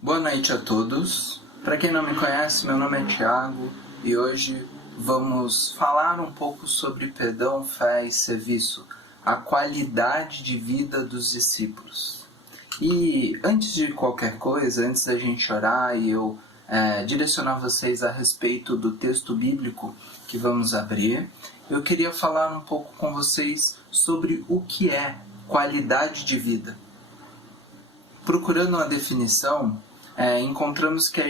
Boa noite a todos. Para quem não me conhece, meu nome é Tiago e hoje vamos falar um pouco sobre perdão, fé e serviço, a qualidade de vida dos discípulos. E antes de qualquer coisa, antes da gente orar e eu direcionar vocês a respeito do texto bíblico que vamos abrir, eu queria falar um pouco com vocês sobre o que é qualidade de vida. Procurando uma definição, encontramos que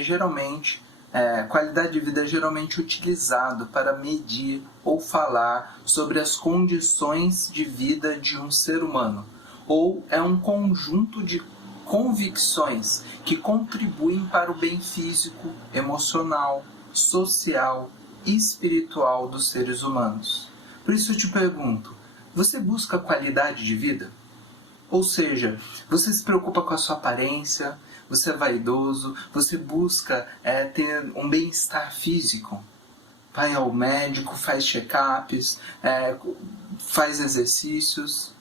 qualidade de vida é geralmente utilizado para medir ou falar sobre as condições de vida de um ser humano, ou é um conjunto de convicções que contribuem para o bem físico, emocional, social e espiritual dos seres humanos. Por isso eu te pergunto, você busca qualidade de vida? Ou seja, você se preocupa com a sua aparência, você é vaidoso, você busca ter um bem-estar físico. Vai ao médico, faz check-ups, faz exercícios.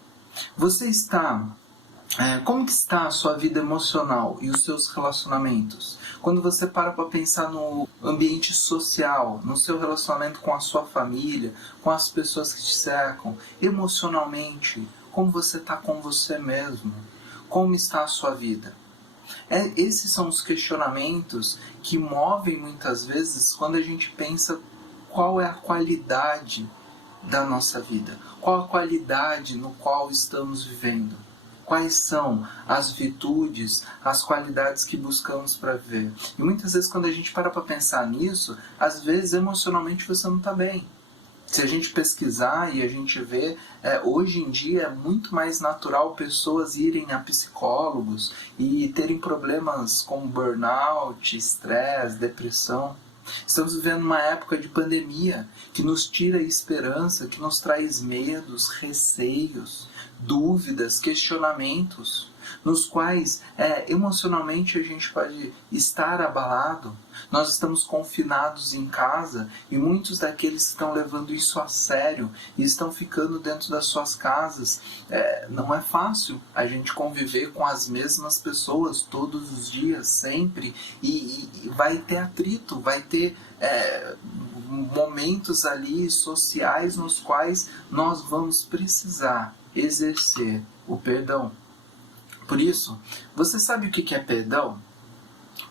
Como que está a sua vida emocional e os seus relacionamentos? Quando você para pensar no ambiente social, no seu relacionamento com a sua família, com as pessoas que te cercam, emocionalmente, como você está com você mesmo? Como está a sua vida? Esses são os questionamentos que movem muitas vezes quando a gente pensa qual é a qualidade da nossa vida, qual a qualidade no qual estamos vivendo. Quais são as virtudes, as qualidades que buscamos para viver. E muitas vezes quando a gente para pensar nisso, às vezes emocionalmente você não está bem. Se a gente pesquisar e a gente vê, hoje em dia é muito mais natural pessoas irem a psicólogos e terem problemas como burnout, estresse, depressão. Estamos vivendo uma época de pandemia que nos tira a esperança, que nos traz medos, receios, dúvidas, questionamentos, nos quais emocionalmente a gente pode estar abalado. Nós estamos confinados em casa e muitos daqueles que estão levando isso a sério e estão ficando dentro das suas casas. Não é fácil a gente conviver com as mesmas pessoas todos os dias, sempre, e vai ter atrito, vai ter momentos ali sociais nos quais nós vamos precisar exercer o perdão. Por isso, você sabe o que é perdão?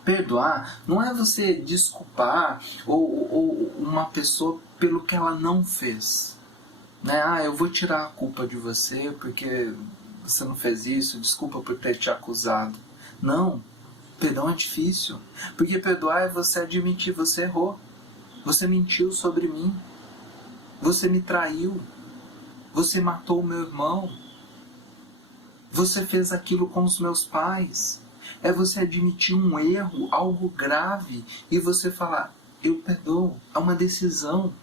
Perdoar não é você desculpar ou uma pessoa pelo que ela não fez. Eu vou tirar a culpa de você porque você não fez isso, desculpa por ter te acusado. Não, perdão é difícil. Porque perdoar é você admitir, você errou. Você mentiu sobre mim. Você me traiu. Você matou o meu irmão. Você fez aquilo com os meus pais. É você admitir um erro, algo grave, e você falar, eu perdoo. É uma decisão.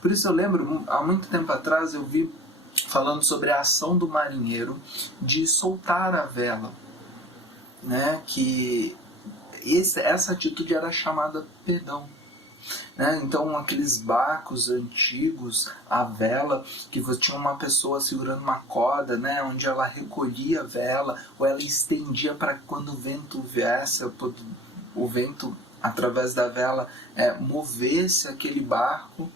Por isso eu lembro, há muito tempo atrás, eu vi falando sobre a ação do marinheiro de soltar a vela. Que essa atitude era chamada perdão. Então aqueles barcos antigos, a vela, que tinha uma pessoa segurando uma corda, onde ela recolhia a vela ou ela estendia para que quando o vento viesse, o vento através da vela movesse aquele barco.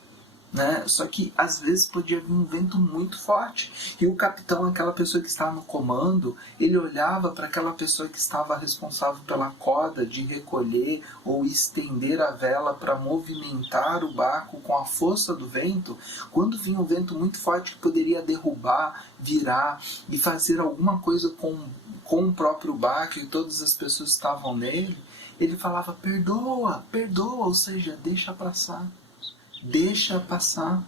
Só que às vezes podia vir um vento muito forte e o capitão, aquela pessoa que estava no comando, ele olhava para aquela pessoa que estava responsável pela corda de recolher ou estender a vela para movimentar o barco com a força do vento. Quando vinha um vento muito forte que poderia derrubar, virar e fazer alguma coisa com o próprio barco e todas as pessoas que estavam nele, ele falava, perdoa, ou seja, deixa passar. Deixa passar.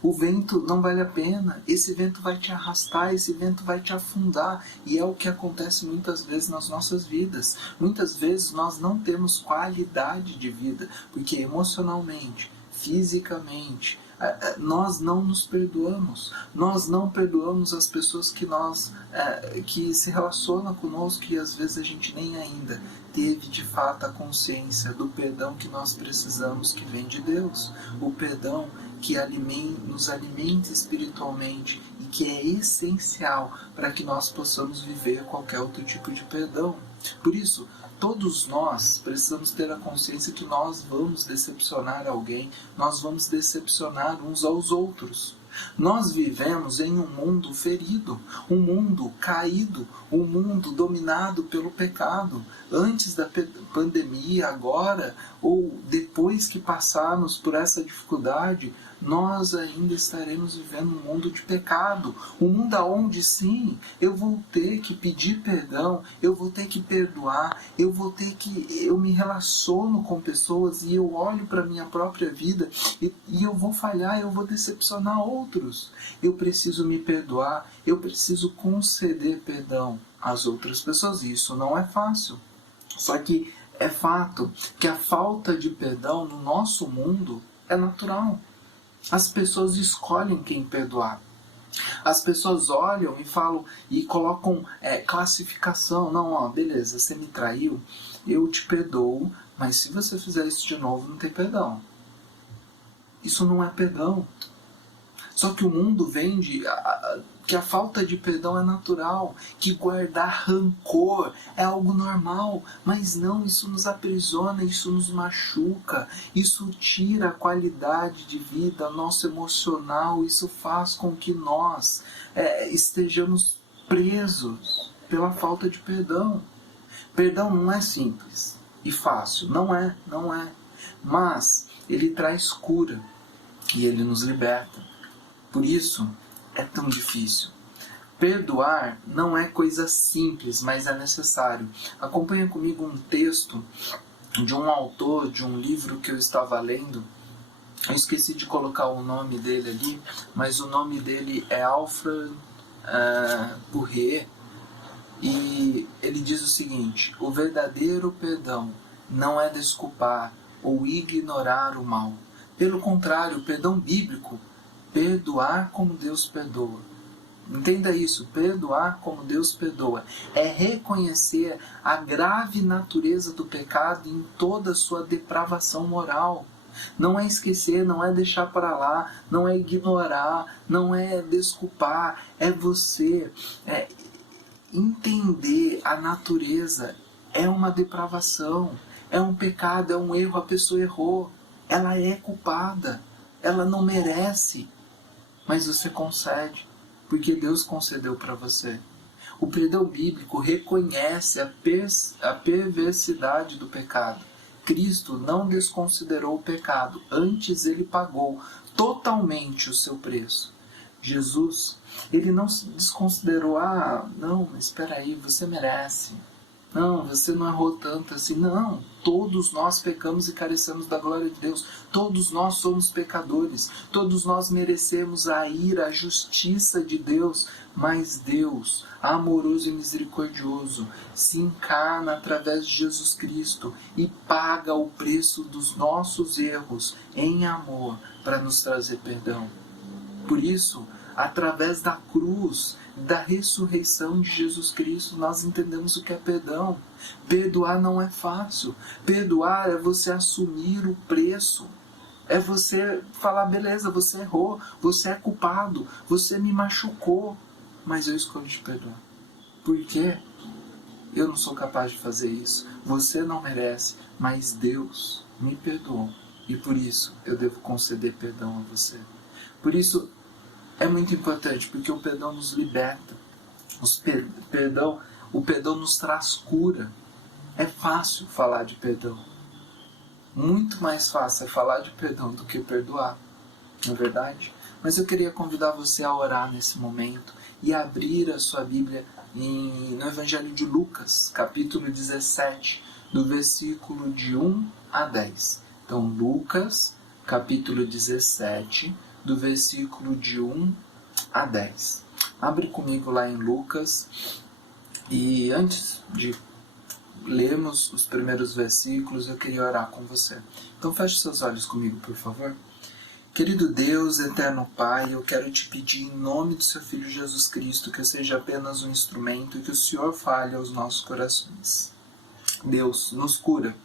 O vento não vale a pena. Esse vento vai te arrastar, esse vento vai te afundar. E é o que acontece muitas vezes nas nossas vidas. Muitas vezes nós não temos qualidade de vida, porque emocionalmente, fisicamente, nós não nos perdoamos. Nós não perdoamos as pessoas que se relacionam conosco e às vezes a gente nem ainda teve de fato a consciência do perdão que nós precisamos, que vem de Deus. O perdão que nos alimenta espiritualmente e que é essencial para que nós possamos viver qualquer outro tipo de perdão. Por isso, todos nós precisamos ter a consciência que nós vamos decepcionar alguém, nós vamos decepcionar uns aos outros. Nós vivemos em um mundo ferido, um mundo caído, um mundo dominado pelo pecado. Antes da pandemia, agora, ou depois que passarmos por essa dificuldade, nós ainda estaremos vivendo um mundo de pecado. Um mundo onde, sim, eu vou ter que pedir perdão, eu vou ter que perdoar, eu me relaciono com pessoas e eu olho para a minha própria vida e eu vou falhar, eu vou decepcionar outros. Eu preciso me perdoar, eu preciso conceder perdão às outras pessoas. E isso não é fácil. Só que é fato que a falta de perdão no nosso mundo é natural. As pessoas escolhem quem perdoar. As pessoas olham e falam e colocam classificação. Não, ó, beleza, você me traiu, eu te perdoo, mas se você fizer isso de novo, não tem perdão. Isso não é perdão. Só que o mundo vende que a falta de perdão é natural, que guardar rancor é algo normal, mas não, isso nos aprisiona, isso nos machuca, isso tira a qualidade de vida, nosso emocional, isso faz com que nós estejamos presos pela falta de perdão. Perdão não é simples e fácil, não é, mas ele traz cura e ele nos liberta. Por isso é tão difícil. Perdoar não é coisa simples, mas é necessário. Acompanha comigo um texto de um autor de um livro que eu estava lendo. Eu esqueci de colocar o nome dele ali, mas o nome dele é Alfred Burrier. E ele diz o seguinte: o verdadeiro perdão não é desculpar ou ignorar o mal. Pelo contrário, o perdão bíblico, perdoar como Deus perdoa. Entenda isso, perdoar como Deus perdoa. É reconhecer a grave natureza do pecado em toda a sua depravação moral. Não é esquecer, não é deixar para lá, não é ignorar, não é desculpar. É você entender a natureza. É uma depravação, é um pecado, é um erro, a pessoa errou. Ela é culpada, ela não merece. Mas você concede, porque Deus concedeu para você. O perdão bíblico reconhece a perversidade do pecado. Cristo não desconsiderou o pecado, antes ele pagou totalmente o seu preço. Jesus, ele não desconsiderou, não, mas espera aí, você merece. Não, você não errou tanto assim. Não, todos nós pecamos e carecemos da glória de Deus. Todos nós somos pecadores. Todos nós merecemos a ira, a justiça de Deus. Mas Deus, amoroso e misericordioso, se encarna através de Jesus Cristo e paga o preço dos nossos erros em amor para nos trazer perdão. Por isso, através da cruz, da ressurreição de Jesus Cristo, nós entendemos o que é perdão. Perdoar não é fácil. Perdoar é você assumir o preço. É você falar, beleza, você errou, você é culpado, você me machucou, mas eu escolho te perdoar. Por quê? Eu não sou capaz de fazer isso. Você não merece, mas Deus me perdoou. E por isso eu devo conceder perdão a você. Por isso, é muito importante, porque o perdão nos liberta. O perdão nos traz cura. É fácil falar de perdão. Muito mais fácil é falar de perdão do que perdoar. Não é verdade? Mas eu queria convidar você a orar nesse momento e abrir a sua Bíblia no Evangelho de Lucas, capítulo 17, do versículo de 1 a 10. Então, Lucas, capítulo 17, do versículo de 1 a 10. Abre comigo lá em Lucas. E antes de lermos os primeiros versículos, eu queria orar com você. Então feche seus olhos comigo, por favor. Querido Deus, eterno Pai, eu quero te pedir em nome do seu Filho Jesus Cristo que eu seja apenas um instrumento e que o Senhor fale aos nossos corações. Deus, nos cura.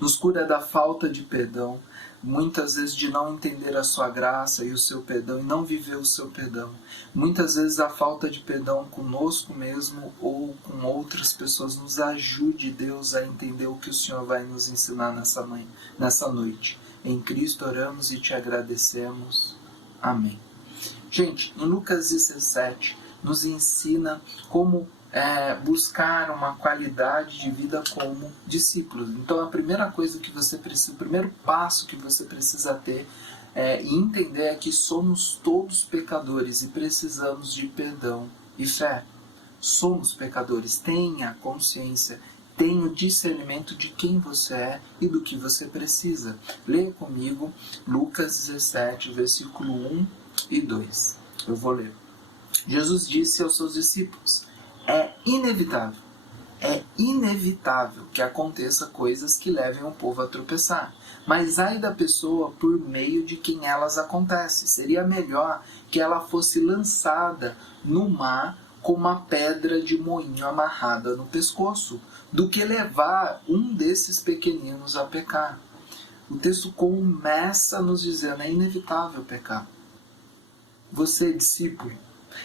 Nos cura da falta de perdão, muitas vezes de não entender a sua graça e o seu perdão e não viver o seu perdão. Muitas vezes a falta de perdão conosco mesmo ou com outras pessoas. Nos ajude, Deus, a entender o que o Senhor vai nos ensinar nessa noite. Em Cristo oramos e te agradecemos. Amém. Gente, em Lucas 17 nos ensina como buscar uma qualidade de vida como discípulos. Então a primeira coisa que você precisa, o primeiro passo que você precisa ter e entender é que somos todos pecadores e precisamos de perdão e fé. Somos pecadores, tenha consciência, tenha o discernimento de quem você é e do que você precisa. Leia comigo Lucas 17, versículo 1 e 2. Eu vou ler. Jesus disse aos seus discípulos: é inevitável que aconteça coisas que levem o povo a tropeçar. Mas ai da pessoa por meio de quem elas acontecem. Seria melhor que ela fosse lançada no mar com uma pedra de moinho amarrada no pescoço, do que levar um desses pequeninos a pecar. O texto começa nos dizendo: é inevitável pecar. Você é discípulo.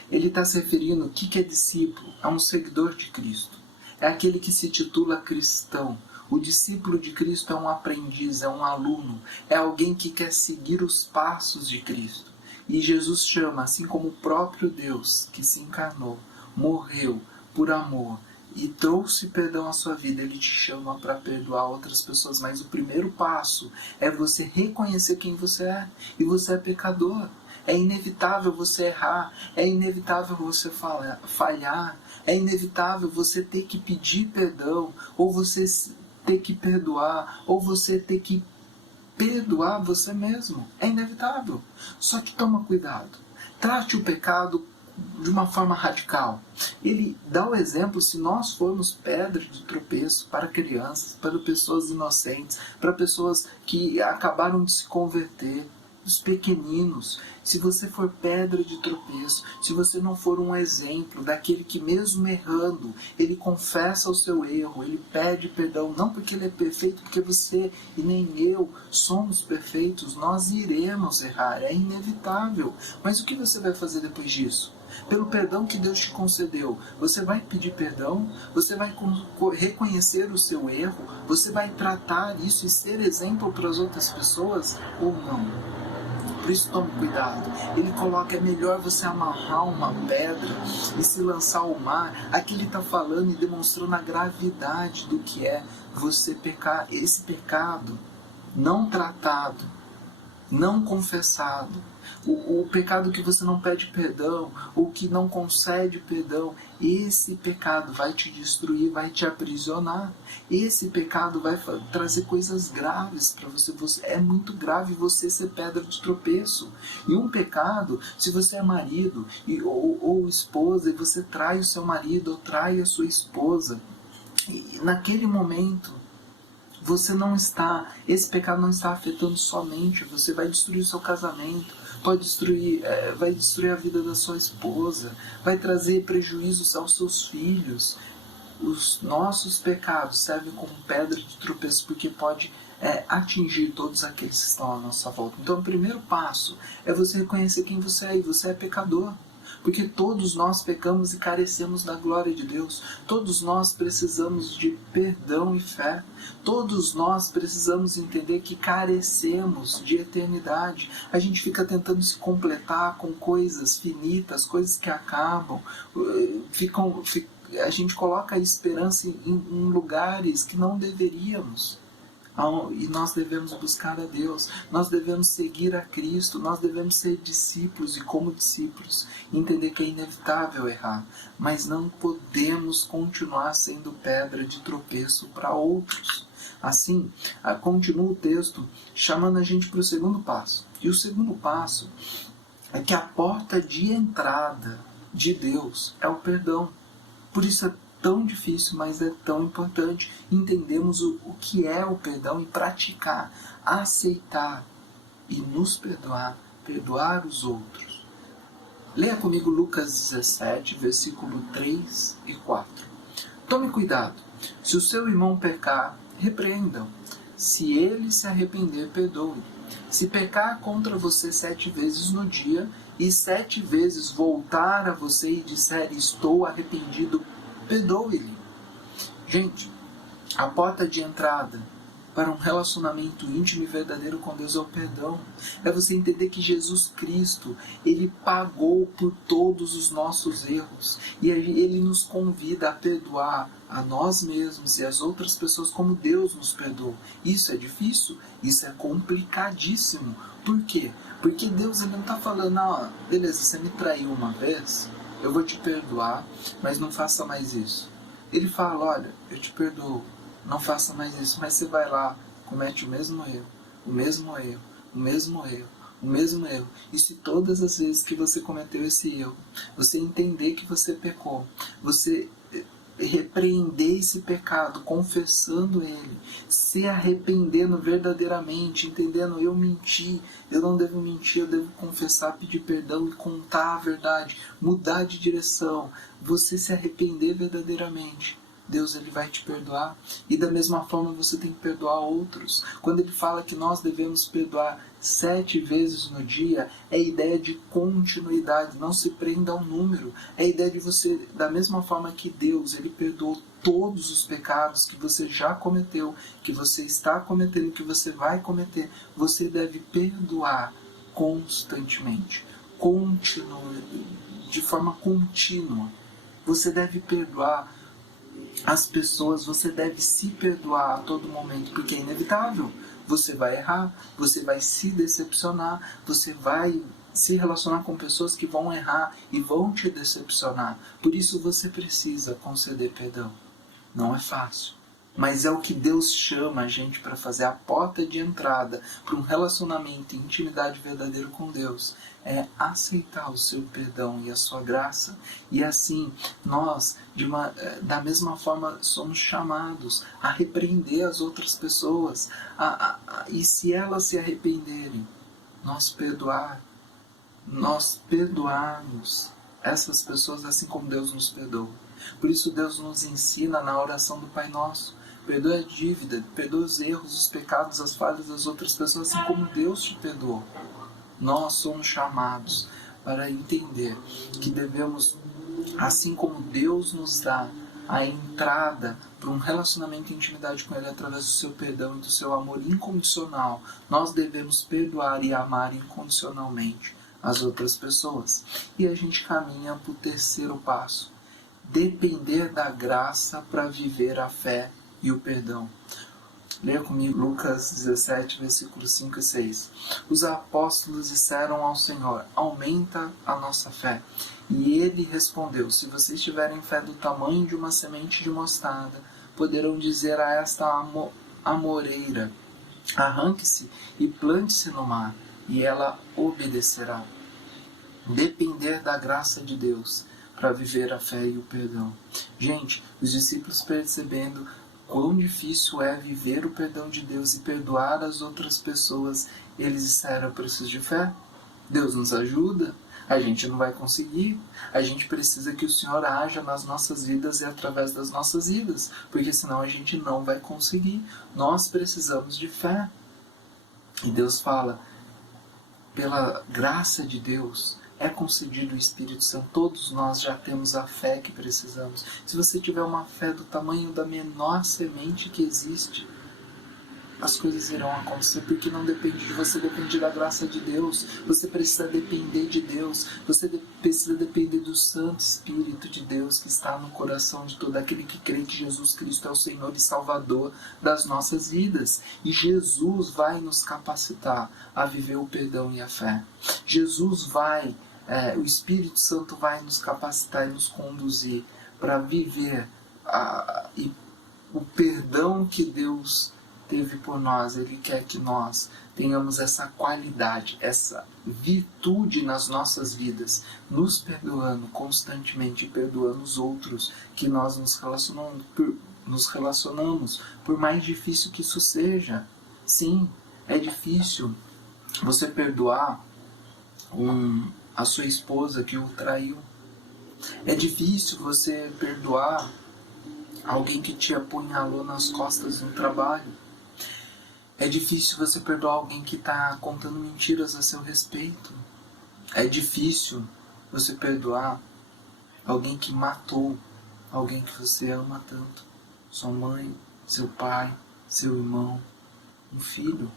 Ele está se referindo, o que é discípulo? É um seguidor de Cristo. É aquele que se titula cristão. O discípulo de Cristo é um aprendiz, é um aluno. É alguém que quer seguir os passos de Cristo. E Jesus chama, assim como o próprio Deus que se encarnou, morreu por amor e trouxe perdão à sua vida, Ele te chama para perdoar outras pessoas. Mas o primeiro passo é você reconhecer quem você é. E você é pecador. É inevitável você errar, é inevitável você falhar, é inevitável você ter que pedir perdão, ou você ter que perdoar, ou você ter que perdoar você mesmo. É inevitável. Só que toma cuidado. Trate o pecado de uma forma radical. Ele dá o exemplo, se nós formos pedra de tropeço para crianças, para pessoas inocentes, para pessoas que acabaram de se converter, os pequeninos, se você for pedra de tropeço, se você não for um exemplo daquele que mesmo errando, ele confessa o seu erro, ele pede perdão, não porque ele é perfeito, porque você e nem eu somos perfeitos, nós iremos errar, é inevitável. Mas o que você vai fazer depois disso? Pelo perdão que Deus te concedeu, você vai pedir perdão, você vai reconhecer o seu erro, você vai tratar isso e ser exemplo para as outras pessoas ou não? Por isso tome cuidado. Ele coloca, é melhor você amarrar uma pedra e se lançar ao mar. Aqui ele está falando e demonstrando a gravidade do que é você pecar. Esse pecado não tratado, não confessado, o pecado que você não pede perdão, ou que não concede perdão, esse pecado vai te destruir, vai te aprisionar. Esse pecado vai trazer coisas graves para você. É muito grave você ser pedra de tropeço. E um pecado, se você é marido ou esposa, e você trai o seu marido ou trai a sua esposa, e naquele momento, esse pecado não está afetando somente, você vai destruir o seu casamento, vai destruir a vida da sua esposa, vai trazer prejuízos aos seus filhos. Os nossos pecados servem como pedra de tropeço, porque pode atingir todos aqueles que estão à nossa volta. Então o primeiro passo é você reconhecer quem você é, e você é pecador. Porque todos nós pecamos e carecemos da glória de Deus. Todos nós precisamos de perdão e fé. Todos nós precisamos entender que carecemos de eternidade. A gente fica tentando se completar com coisas finitas, coisas que acabam. A gente coloca a esperança em lugares que não deveríamos. E nós devemos buscar a Deus, nós devemos seguir a Cristo, nós devemos ser discípulos, e como discípulos entender que é inevitável errar, mas não podemos continuar sendo pedra de tropeço para outros. Assim, continua o texto chamando a gente para o segundo passo, e o segundo passo é que a porta de entrada de Deus é o perdão. Por isso é tão difícil, mas é tão importante entendermos o que é o perdão e praticar, aceitar e nos perdoar os outros. Leia comigo Lucas 17, versículo 3 e 4. Tome cuidado, se o seu irmão pecar, repreendam. Se ele se arrepender, perdoe. Se pecar contra você 7 vezes no dia e 7 vezes voltar a você e disser estou arrependido, perdoe-lhe. Gente, a porta de entrada para um relacionamento íntimo e verdadeiro com Deus é o perdão. É você entender que Jesus Cristo, Ele pagou por todos os nossos erros. E Ele nos convida a perdoar a nós mesmos e as outras pessoas como Deus nos perdoou. Isso é difícil, isso é complicadíssimo. Por quê? Porque Deus Ele não está falando, beleza, você me traiu uma vez, eu vou te perdoar, mas não faça mais isso. Ele fala, olha, eu te perdoo, não faça mais isso, mas você vai lá, comete o mesmo erro, o mesmo erro, o mesmo erro, o mesmo erro. E se todas as vezes que você cometeu esse erro, você entender que você pecou, você repreender esse pecado, confessando ele, se arrependendo verdadeiramente, entendendo, eu menti, eu não devo mentir, eu devo confessar, pedir perdão e contar a verdade, mudar de direção, você se arrepender verdadeiramente, Deus ele vai te perdoar. E da mesma forma você tem que perdoar outros. Quando ele fala que nós devemos perdoar 7 vezes no dia, é a ideia de continuidade, não se prenda ao número. É a ideia de você, da mesma forma que Deus ele perdoou todos os pecados que você já cometeu, que você está cometendo, que você vai cometer, você deve perdoar constantemente, de forma contínua. Você deve perdoar as pessoas, você deve se perdoar a todo momento, porque é inevitável. Você vai errar, você vai se decepcionar, você vai se relacionar com pessoas que vão errar e vão te decepcionar. Por isso você precisa conceder perdão. Não é fácil, mas é o que Deus chama a gente para fazer. A porta de entrada para um relacionamento e intimidade verdadeiro com Deus é aceitar o seu perdão e a sua graça. E assim, nós, da mesma forma, somos chamados a repreender as outras pessoas. E se elas se arrependerem, nós perdoarmos essas pessoas assim como Deus nos perdoa. Por isso Deus nos ensina na oração do Pai Nosso: perdoa a dívida, perdoa os erros, os pecados, as falhas das outras pessoas, assim como Deus te perdoou. Nós somos chamados para entender que devemos, assim como Deus nos dá a entrada para um relacionamento e intimidade com Ele através do seu perdão e do seu amor incondicional, nós devemos perdoar e amar incondicionalmente as outras pessoas. E a gente caminha para o terceiro passo: depender da graça para viver a fé e o perdão. Leia comigo Lucas 17, versículos 5 e 6. Os apóstolos disseram ao Senhor: aumenta a nossa fé. E ele respondeu: se vocês tiverem fé do tamanho de uma semente de mostarda, poderão dizer a esta amoreira: arranque-se e plante-se no mar, e ela obedecerá. Depender da graça de Deus para viver a fé e o perdão. Gente, os discípulos, percebendo quão difícil é viver o perdão de Deus e perdoar as outras pessoas, eles disseram: eu preciso de fé. Deus nos ajuda. A gente não vai conseguir. A gente precisa que o Senhor haja nas nossas vidas e através das nossas vidas, porque senão a gente não vai conseguir. Nós precisamos de fé. E Deus fala: pela graça de Deus é concedido o Espírito Santo. Todos nós já temos a fé que precisamos. Se você tiver uma fé do tamanho da menor semente que existe, as coisas irão acontecer, porque não depende de você, depende da graça de Deus. Você precisa depender de Deus, você precisa depender do Santo Espírito de Deus que está no coração de todo aquele que crê que Jesus Cristo é o Senhor e Salvador das nossas vidas. E Jesus vai nos capacitar a viver o perdão e a fé. O Espírito Santo vai nos capacitar e nos conduzir para viver o perdão que Deus teve por nós. Ele quer que nós tenhamos essa qualidade, essa virtude nas nossas vidas, nos perdoando constantemente e perdoando os outros que nós nos relacionamos, por mais difícil que isso seja. Sim, é difícil você perdoar a sua esposa que o traiu. É difícil você perdoar alguém que te apunhalou nas costas no trabalho. É difícil você perdoar alguém que está contando mentiras a seu respeito. É difícil você perdoar alguém que matou alguém que você ama tanto. Sua mãe, seu pai, seu irmão, um filho.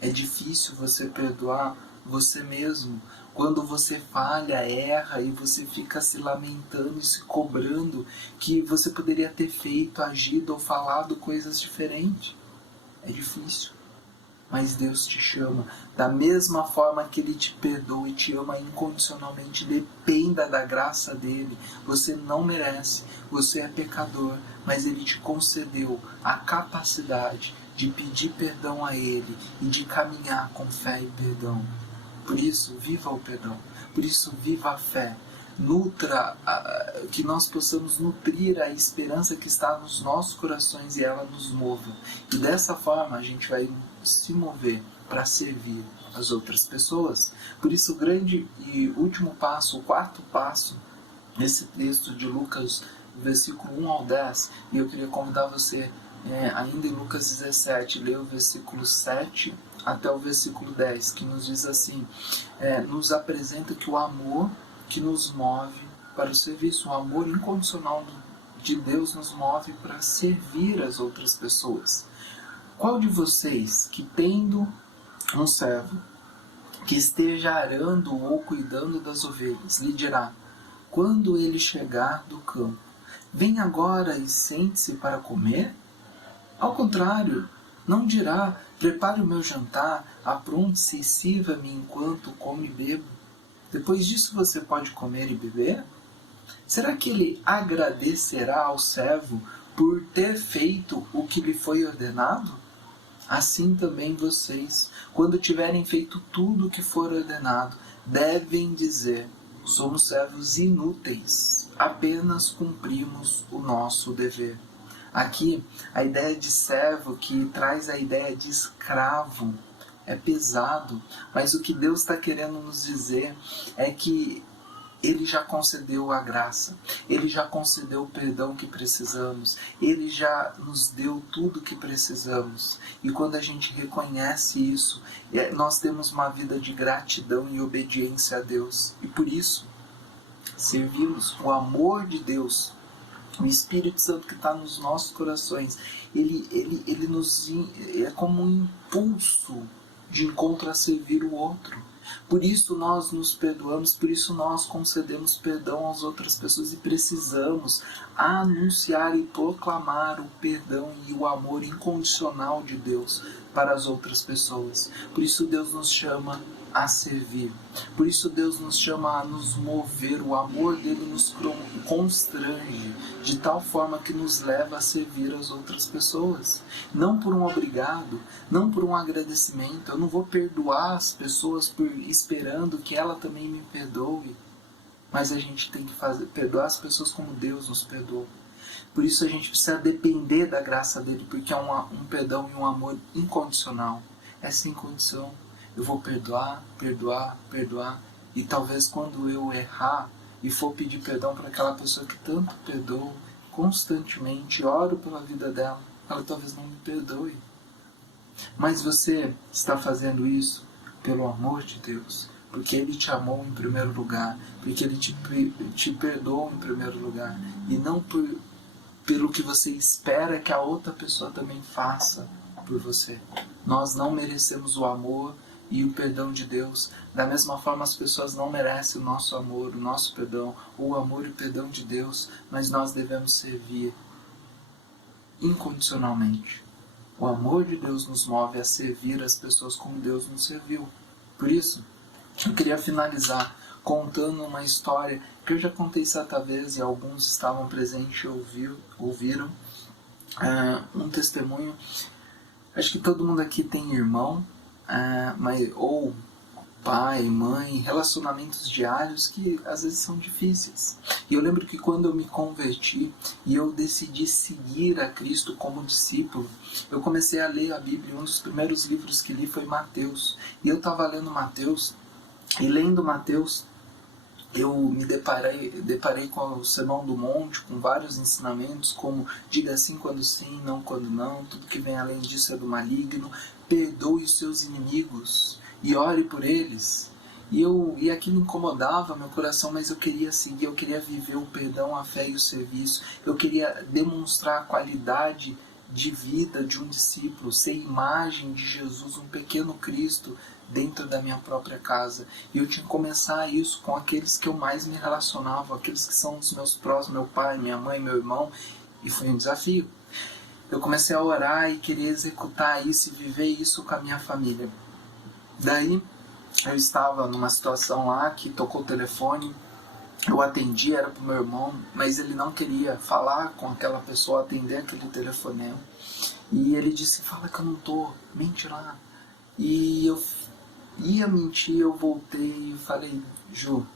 É difícil você perdoar você mesmo quando você falha, erra e você fica se lamentando e se cobrando que você poderia ter feito, agido ou falado coisas diferentes. É difícil. Mas Deus te chama. Da mesma forma que Ele te perdoa e te ama incondicionalmente, dependa da graça dEle. Você não merece, você é pecador, mas Ele te concedeu a capacidade de pedir perdão a Ele e de caminhar com fé e perdão. Por isso, viva o perdão. Por isso, viva a fé. Que nós possamos nutrir a esperança que está nos nossos corações e ela nos mova. E dessa forma a gente vai se mover para servir as outras pessoas. Por isso o grande e último passo, o quarto passo, nesse texto de Lucas, versículo 1 ao 10, e eu queria convidar você, ainda em Lucas 17, ler o versículo 7 até o versículo 10, que nos diz assim, nos apresenta que o amor que nos move para o serviço, o amor incondicional de Deus nos move para servir as outras pessoas. Qual de vocês que tendo um servo que esteja arando ou cuidando das ovelhas, lhe dirá, quando ele chegar do campo, vem agora e sente-se para comer? Ao contrário, não dirá, prepare o meu jantar, apronte-se e sirva-me enquanto como e bebo. Depois disso você pode comer e beber? Será que ele agradecerá ao servo por ter feito o que lhe foi ordenado? Assim também vocês, quando tiverem feito tudo o que for ordenado, devem dizer, somos servos inúteis, apenas cumprimos o nosso dever. Aqui, a ideia de servo que traz a ideia de escravo é pesado, mas o que Deus está querendo nos dizer é que Ele já concedeu a graça, Ele já concedeu o perdão que precisamos, Ele já nos deu tudo que precisamos. E quando a gente reconhece isso, nós temos uma vida de gratidão e obediência a Deus. E por isso, servimos o amor de Deus, o Espírito Santo que está nos nossos corações, ele nos é como um impulso de encontro a servir o outro. Por isso nós nos perdoamos, por isso nós concedemos perdão às outras pessoas e precisamos anunciar e proclamar o perdão e o amor incondicional de Deus para as outras pessoas. Por isso Deus nos chama a servir. Por isso Deus nos chama a nos mover. O amor dele nos constrange de tal forma que nos leva a servir as outras pessoas. Não por um obrigado, não por um agradecimento. Eu não vou perdoar as pessoas esperando que ela também me perdoe. Mas a gente tem que perdoar as pessoas como Deus nos perdoou. Por isso a gente precisa depender da graça dele, porque é um perdão e um amor incondicional. É sem condição. Eu vou perdoar, perdoar, perdoar. E talvez quando eu errar e for pedir perdão para aquela pessoa que tanto perdoa, constantemente oro pela vida dela, ela talvez não me perdoe. Mas você está fazendo isso pelo amor de Deus, porque Ele te amou em primeiro lugar, porque Ele te perdoou em primeiro lugar, e não pelo que você espera que a outra pessoa também faça por você. Nós não merecemos o amor e o perdão de Deus. Da mesma forma, as pessoas não merecem o nosso amor, o nosso perdão, o amor e o perdão de Deus, mas nós devemos servir incondicionalmente. O amor de Deus nos move a servir as pessoas como Deus nos serviu. Por isso, eu queria finalizar contando uma história que eu já contei certa vez e alguns estavam presentes e ouviram um testemunho. Acho que todo mundo aqui tem irmão, ou pai, mãe, relacionamentos diários que às vezes são difíceis. E eu lembro que quando eu me converti e eu decidi seguir a Cristo como discípulo, eu comecei a ler a Bíblia. Um dos primeiros livros que li foi Mateus. E eu estava lendo Mateus, e lendo Mateus, eu me deparei com o Sermão do Monte, com vários ensinamentos, como diga sim quando sim, não quando não, tudo que vem além disso é do maligno, perdoe os seus inimigos e ore por eles. E aquilo incomodava meu coração, mas eu queria seguir, eu queria viver o perdão, a fé e o serviço, eu queria demonstrar a qualidade de vida de um discípulo, ser imagem de Jesus, um pequeno Cristo dentro da minha própria casa. E eu tinha que começar isso com aqueles que eu mais me relacionava, aqueles que são os meus próximos, meu pai, minha mãe, meu irmão, e foi um desafio. Eu comecei a orar e querer executar isso e viver isso com a minha família. Daí eu estava numa situação lá que tocou o telefone, eu atendi, era para o meu irmão, mas ele não queria falar com aquela pessoa, atender aquele telefonema. E ele disse, fala que eu não tô, mente lá. E eu ia mentir, eu voltei e falei, Ju,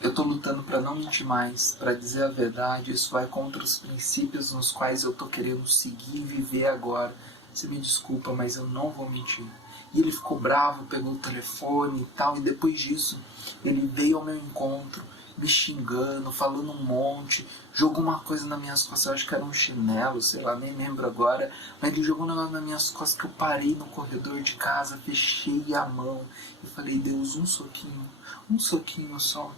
eu tô lutando para não mentir mais, para dizer a verdade, isso vai contra os princípios nos quais eu tô querendo seguir e viver agora. Você me desculpa, mas eu não vou mentir. E ele ficou bravo, pegou o telefone e tal, e depois disso ele veio ao meu encontro, me xingando, falando um monte, jogou uma coisa nas minhas costas, eu acho que era um chinelo, sei lá, nem lembro agora, mas ele jogou um negócio nas minhas costas que eu parei no corredor de casa, fechei a mão e falei, Deus, um soquinho só.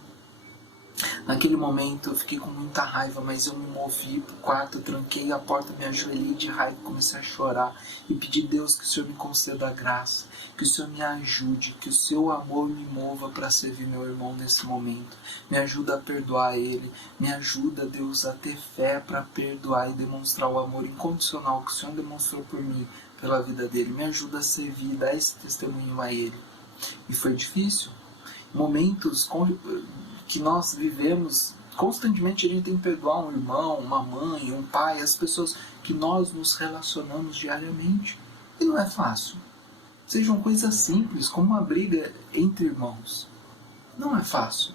Naquele momento eu fiquei com muita raiva, mas eu me movi pro quarto, eu tranquei a porta, me ajoelhei de raiva, comecei a chorar e pedi a Deus que o Senhor me conceda a graça, que o Senhor me ajude, que o seu amor me mova para servir meu irmão nesse momento. Me ajuda a perdoar ele, me ajuda, Deus, a ter fé para perdoar e demonstrar o amor incondicional que o Senhor demonstrou por mim, pela vida dele. Me ajuda a servir, dar esse testemunho a ele. E foi difícil. Momentos que nós vivemos, constantemente a gente tem que perdoar um irmão, uma mãe, um pai, as pessoas que nós nos relacionamos diariamente. E não é fácil. Sejam coisas simples, como uma briga entre irmãos. Não é fácil.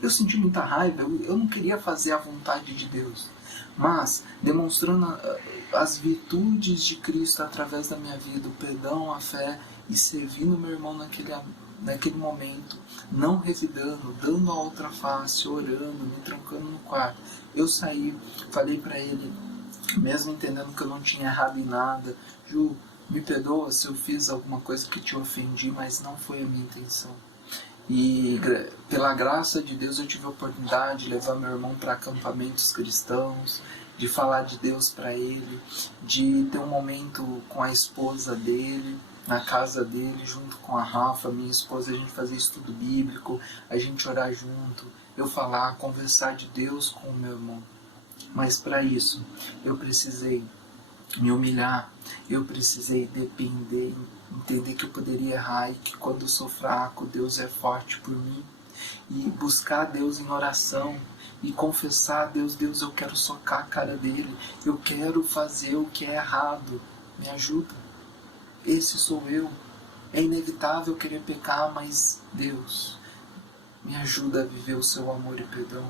Eu senti muita raiva, eu não queria fazer a vontade de Deus. Mas, demonstrando as virtudes de Cristo através da minha vida, o perdão, a fé e servindo meu irmão naquele momento, não revidando, dando a outra face, orando, me trancando no quarto. Eu saí, falei para ele, mesmo entendendo que eu não tinha errado em nada, Ju, me perdoa se eu fiz alguma coisa que te ofendi, mas não foi a minha intenção. E pela graça de Deus eu tive a oportunidade de levar meu irmão para acampamentos cristãos, de falar de Deus para ele, de ter um momento com a esposa dele, na casa dele, junto com a Rafa, minha esposa, a gente fazer estudo bíblico, a gente orar junto, eu falar, conversar de Deus com o meu irmão. Mas para isso, eu precisei me humilhar, eu precisei depender, entender que eu poderia errar e que quando eu sou fraco, Deus é forte por mim. E buscar Deus em oração e confessar a Deus, Deus, eu quero socar a cara dele, eu quero fazer o que é errado, me ajuda. Esse sou eu. É inevitável querer pecar, mas Deus, me ajuda a viver o seu amor e perdão.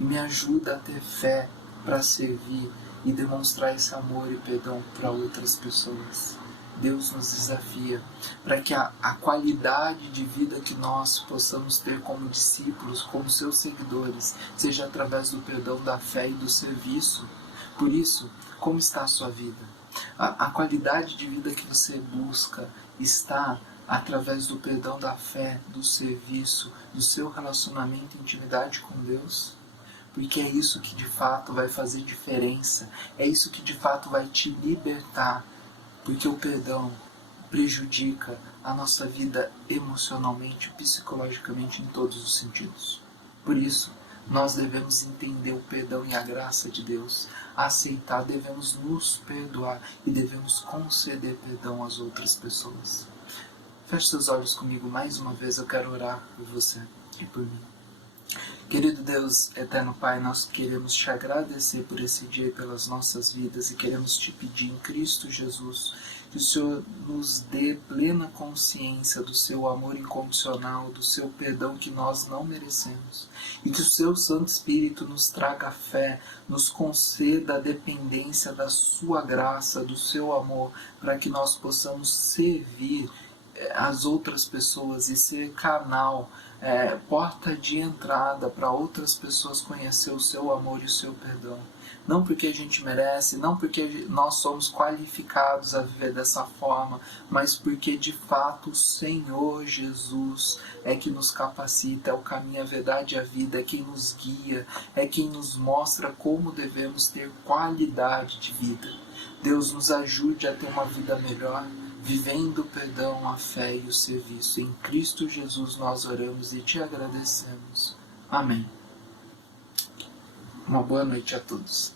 E me ajuda a ter fé para servir e demonstrar esse amor e perdão para outras pessoas. Deus nos desafia para que a qualidade de vida que nós possamos ter como discípulos, como seus seguidores, seja através do perdão, da fé e do serviço. Por isso, como está a sua vida? A qualidade de vida que você busca está através do perdão, da fé, do serviço, do seu relacionamento e intimidade com Deus? Porque é isso que de fato vai fazer diferença, é isso que de fato vai te libertar, porque o perdão prejudica a nossa vida emocionalmente, psicologicamente, em todos os sentidos. Por isso, nós devemos entender o perdão e a graça de Deus, aceitar, devemos nos perdoar e devemos conceder perdão às outras pessoas. Feche seus olhos comigo mais uma vez, eu quero orar por você e por mim. Querido Deus, eterno Pai, nós queremos te agradecer por esse dia e pelas nossas vidas e queremos te pedir em Cristo Jesus que o Senhor nos dê plena consciência do seu amor incondicional, do seu perdão que nós não merecemos e que o seu Santo Espírito nos traga fé, nos conceda a dependência da sua graça, do seu amor, para que nós possamos servir as outras pessoas e ser canal porta de entrada para outras pessoas conhecer o seu amor e o seu perdão. Não porque a gente merece, não porque nós somos qualificados a viver dessa forma, mas porque de fato o Senhor Jesus é que nos capacita, é o caminho, a verdade e a vida, é quem nos guia, é quem nos mostra como devemos ter qualidade de vida. Deus nos ajude a ter uma vida melhor, vivendo o perdão, a fé e o serviço. Em Cristo Jesus nós oramos e te agradecemos. Amém. Uma boa noite a todos.